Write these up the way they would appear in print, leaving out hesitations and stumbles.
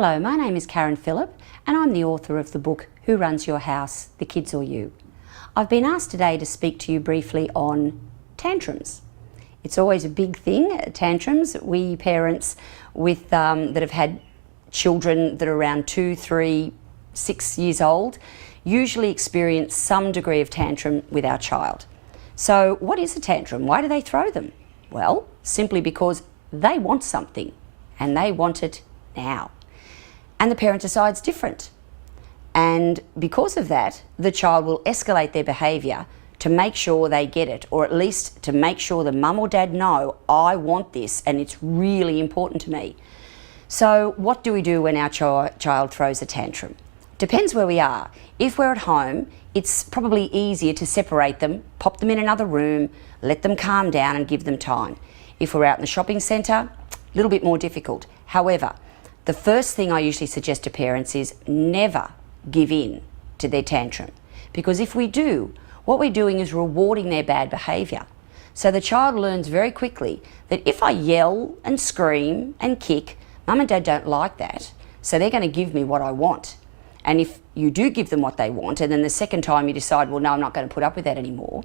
Hello, my name is Karen Phillip and I'm the author of the book Who Runs Your House, the Kids or You? I've been asked today to speak to you briefly on tantrums. It's always a big thing, tantrums. We parents with that have had children that are around 2, 3, 6 years old usually experience some degree of tantrum with our child. So what is a tantrum? Why do they throw them? Well, simply because they want something and they want it now. And the parent decides different. And because of that, the child will escalate their behaviour to make sure they get it, or at least to make sure the mum or dad know, I want this and it's really important to me. So what do we do when our child throws a tantrum? Depends where we are. If we're at home, it's probably easier to separate them, pop them in another room, let them calm down and give them time. If we're out in the shopping centre, a little bit more difficult. However, the first thing I usually suggest to parents is never give in to their tantrum. Because if we do, what we're doing is rewarding their bad behaviour. So the child learns very quickly that if I yell and scream and kick, mum and dad don't like that, so they're going to give me what I want. And if you do give them what they want, and then the second time you decide, well, no, I'm not going to put up with that anymore,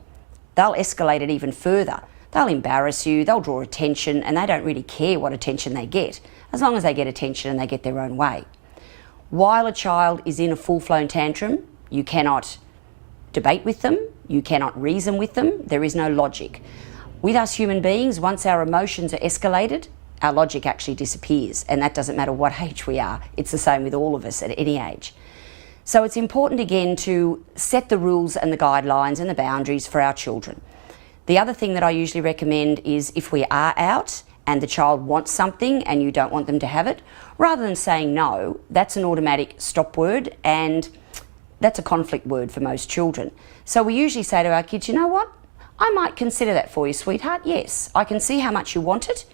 they'll escalate it even further. They'll embarrass you, they'll draw attention, and they don't really care what attention they get, as long as they get attention and they get their own way. While a child is in a full-blown tantrum, you cannot debate with them, you cannot reason with them, there is no logic. With us human beings, once our emotions are escalated, our logic actually disappears, and that doesn't matter what age we are. It's the same with all of us at any age. So it's important again to set the rules and the guidelines and the boundaries for our children. The other thing that I usually recommend is if we are out and the child wants something and you don't want them to have it, rather than saying no, that's an automatic stop word, and that's a conflict word for most children. So we usually say to our kids, you know what, I might consider that for you, sweetheart. Yes, I can see how much you want it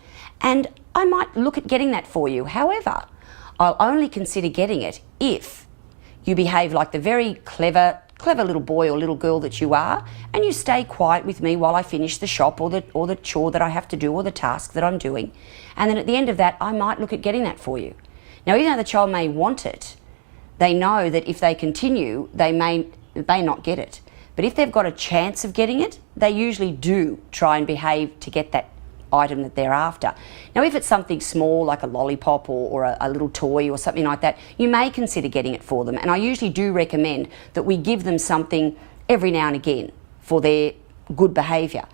and I might look at getting that for you. However, I'll only consider getting it if you behave like the very clever little boy or little girl that you are, and you stay quiet with me while I finish the shop or the chore that I have to do or the task that I'm doing. And then at the end of that, I might look at getting that for you. Now, even though the child may want it, they know that if they continue, they may not get it. But if they've got a chance of getting it, they usually do try and behave to get that item that they're after. Now, if it's something small like a lollipop or a little toy or something like that, you may consider getting it for them. And I usually do recommend that we give them something every now and again for their good behaviour.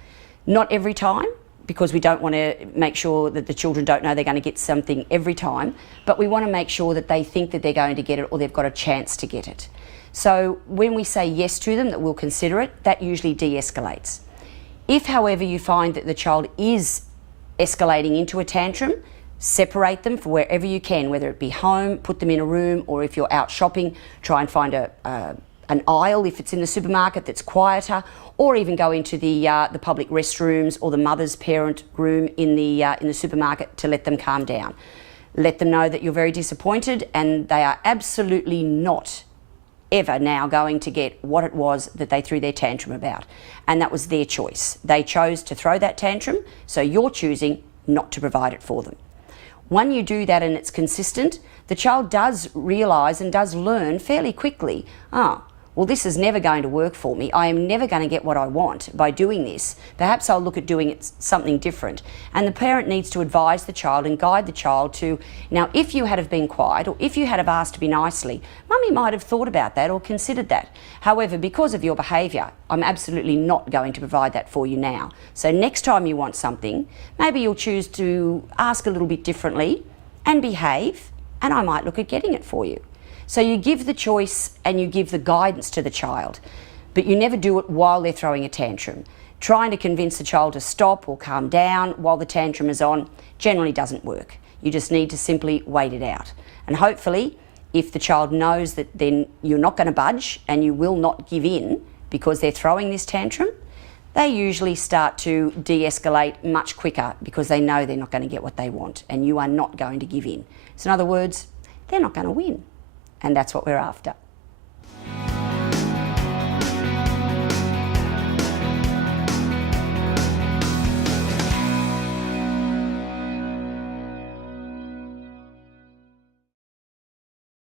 Not every time, because we don't want to make sure that the children don't know they're going to get something every time, but we want to make sure that they think that they're going to get it or they've got a chance to get it. So when we say yes to them, that we'll consider it, that usually de-escalates. If, however, you find that the child is escalating into a tantrum, separate them from wherever you can, whether it be home, put them in a room, or if you're out shopping, try and find an aisle if it's in the supermarket that's quieter, or even go into the public restrooms or the mother's parent room in the supermarket to let them calm down. Let them know that you're very disappointed and they are absolutely not ever now going to get what it was that they threw their tantrum about. And that was their choice. They chose to throw that tantrum, so you're choosing not to provide it for them. When you do that and it's consistent, the child does realise and does learn fairly quickly, well, this is never going to work for me. I am never going to get what I want by doing this. Perhaps I'll look at doing something different. And the parent needs to advise the child and guide the child to, now, if you had have been quiet or if you had have asked to be nicely, mummy might have thought about that or considered that. However, because of your behaviour, I'm absolutely not going to provide that for you now. So next time you want something, maybe you'll choose to ask a little bit differently and behave, and I might look at getting it for you. So you give the choice and you give the guidance to the child, but you never do it while they're throwing a tantrum. Trying to convince the child to stop or calm down while the tantrum is on generally doesn't work. You just need to simply wait it out. And hopefully, if the child knows that then you're not going to budge and you will not give in because they're throwing this tantrum, they usually start to de-escalate much quicker because they know they're not going to get what they want and you are not going to give in. So in other words, they're not going to win. And that's what we're after.